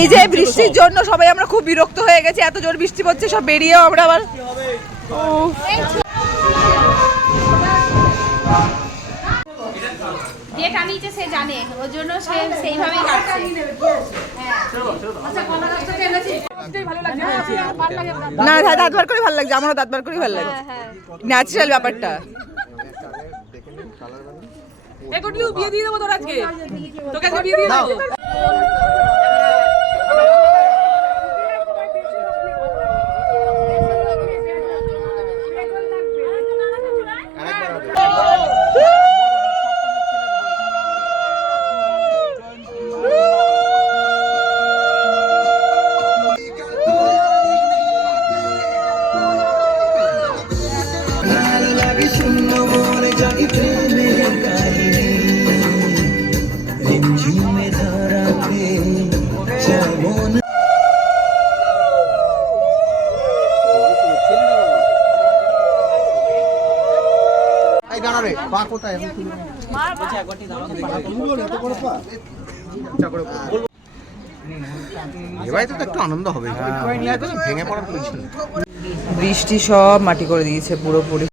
এই যে বৃষ্টির জন্য সবাই আমরা খুব বিরক্ত হয়ে গেছি, এত জোর বৃষ্টি পড়ছে, সব বেরিয়েও আমরা আবার যেটা নিচে সে জানে, ওর জন্য সে সেইভাবেই কাটছে। না দাঁত বার করে ভালো লাগছে, আমারও দাঁত বার করে ভালো লাগছে, ন্যাচারাল ব্যাপারটা। বিয়ে দিয়ে দেবো তোর আজকে, তোকে আজকে বিয়ে দিয়ে দেবো। এবারে তো একটু আনন্দ হবে, ভেঙে পড়ার কিছু। বৃষ্টি সব মাটি করে দিয়েছে পুরোপুরি।